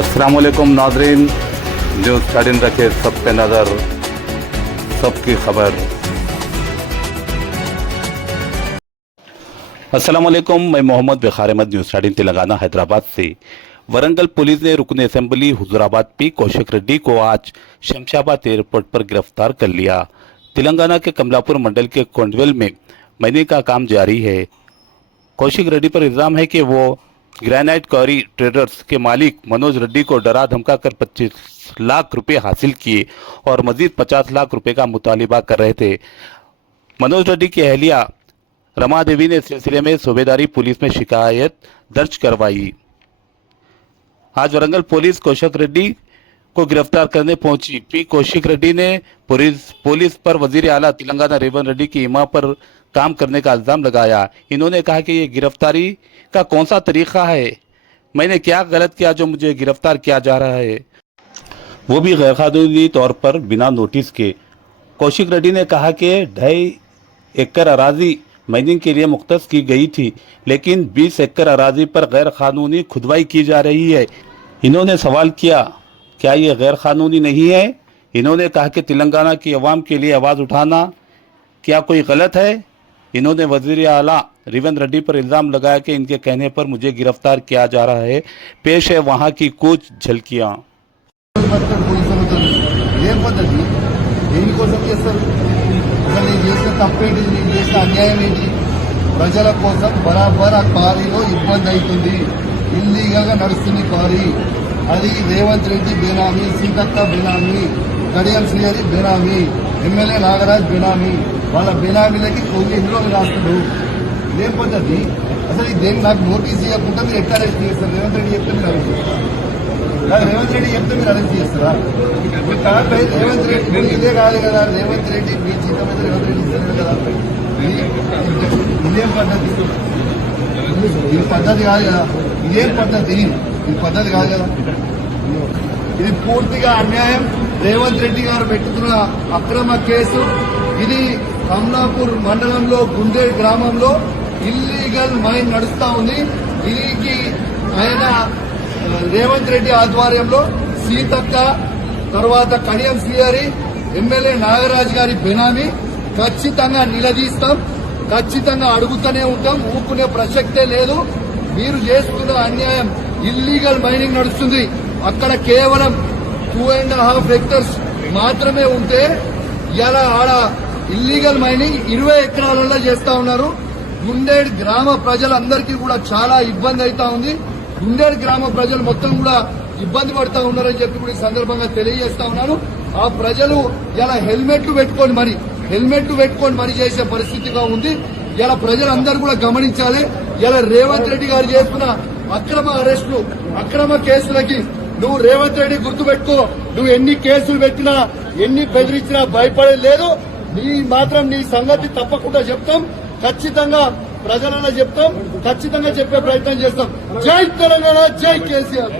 अस्सलाम वालेकुम नाज़रीन, न्यूज़ 13 रखे सब पे नज़र, सबकी खबर। अस्सलाम वालेकुम, मैं मोहम्मद बेखार अहमद, न्यूज़ 13 तेलंगाना हैदराबाद से। वरंगल पुलिस ने रुकन असेंबली हुजूराबाद पी कौशिक रेड्डी को आज शमशाबाद एयरपोर्ट पर गिरफ्तार कर लिया। तेलंगाना के कमलापुर मंडल के कोंडवेल में माइनिंग का काम जारी है। कौशिक रेड्डी पर इल्जाम है कि वो ग्रेनाइट क्वारी ट्रेडर्स के मालिक मनोज रेड्डी को डरा धमका कर 25 लाख रुपए हासिल किए और मजीद 50 लाख रुपए का मुतालिबा कर रहे थे। मनोज रेड्डी की अहलिया रमा देवी ने इस सिलसिले में सूबेदारी पुलिस में शिकायत दर्ज करवाई। आज वरंगल पुलिस कौशिक रेड्डी को गिरफ्तार करने पहुंची। पी कौशिक रेड्डी ने पुलिस पर वजीर आला तेलंगाना रेवंत रेड्डी की इमा पर काम करने का इल्जाम लगाया। इन्होंने कहा कि ये गिरफ्तारी का कौन सा तरीका है, मैंने क्या गलत किया जो मुझे गिरफ्तार किया जा रहा है, वो भी गैरकानूनी तौर पर बिना नोटिस के। कौशिक रेड्डी ने कहा कि 2.5 एकड़ अराजी माइनिंग के लिए मुख्तस की गई थी, लेकिन 20 एकड़ अराजी पर गैर कानूनी खुदवाई की जा रही है। इन्होंने सवाल किया, क्या ये गैर कानूनी नहीं है? इन्होंने कहा कि तेलंगाना की आवाम के लिए आवाज़ उठाना क्या कोई गलत है? इन्होंने वजीर आला रेवंत रेड्डी पर इल्ज़ाम लगाया कि इनके कहने पर मुझे गिरफ्तार किया जा रहा है। पेश है वहाँ की कुछ झलकियाँ। ప్రజల కోసం బరాబర్ ఆ క్వారీలో ఇబ్బంది అవుతుంది. ఇల్లీగల్గా నడుస్తుంది క్వారీ. అది రేవంత్ రెడ్డి బేనామీ, సీతక్క బేనామీ, కడియం శ్రీహరి బేనామీ, ఎమ్మెల్యే నాగరాజ్ బేనామీ. వాళ్ళ బేనామీలకి కొన్ని ఎన్ని రాస్తుడు ఇదేం పద్ధతి? అసలు దేని నాకు నోటీస్ ఇవ్వకుండా మీరు ఎట్లా అరెస్ట్ చేస్తారు? రేవంత్ రెడ్డి చెప్తే మీరు అరెస్ట్ చేస్తారు. రేవంత్ రెడ్డి చెప్తే మీరు అరెస్ట్ చేస్తారా? రేవంత్ రెడ్డి ఇదే కాదు కదా. రేవంత్ రెడ్డి మీ జీతం మీద రేవంత్ రెడ్డి ఇస్తారు కదా. ఇదేం పద్ధతి? ఇది పద్ధతి కాదు కదా. ఇదేం పద్ధతి? ఇది పద్ధతి కాదు కదా. ఇది పూర్తిగా అన్యాయం. రేవంత్ రెడ్డి గారు పెట్టుకున్న అక్రమ కేసు ఇది. కమలాపూర్ మండలంలో గుండేడ్ గ్రామంలో ఇల్లీగల్ మైన్ నడుస్తా ఉంది. దీనికి ఆయన రేవంత్ రెడ్డి ఆధ్వర్యంలో సీతక్క, తర్వాత కడియం శ్రీహరి, ఎమ్మెల్యే నాగరాజ్ గారి బెనామీ. ఖచ్చితంగా నిలదీస్తాం, ఖచ్చితంగా అడుగుతూనే ఉంటాం. ఊరుకునే ప్రసక్తే లేదు. మీరు చేస్తున్న అన్యాయం. ఇల్లీగల్ మైనింగ్ నడుస్తుంది. అక్కడ కేవలం 2.5 ఎకర్స్ మాత్రమే ఉంటే ఇలా ఆడ ఇల్లీగల్ మైనింగ్ 20 ఎకరాలలో చేస్తా ఉన్నారు. గుండేడ్ గ్రామ ప్రజలందరికీ కూడా చాలా ఇబ్బంది అవుతా ఉంది. గుండేడ్ గ్రామ ప్రజలు మొత్తం కూడా ఇబ్బంది పడతా ఉన్నారని చెప్పి కూడా ఈ సందర్భంగా తెలియజేస్తా ఉన్నాను. ఆ ప్రజలు ఇలా హెల్మెట్లు పెట్టుకొని మరి చేసే పరిస్థితిగా ఉంది. ఇలా ప్రజలందరూ కూడా గమనించాలి. ఇలా రేవంత్ రెడ్డి గారు చేస్తున్న అక్రమ అరెస్టులు, అక్రమ కేసులకి నువ్వు రేవంత్ రెడ్డి గుర్తుపెట్టుకో. నువ్వు ఎన్ని కేసులు పెట్టినా, ఎన్ని బెదిరించినా భయపడేది లేదు. నీ సంగతి తప్పకుండా చెప్తాం. ఖచ్చితంగా ప్రజలలో చెప్తాం. ఖచ్చితంగా చెప్పే ప్రయత్నం చేస్తాం. జై తెలంగాణ, జై కేసీఆర్.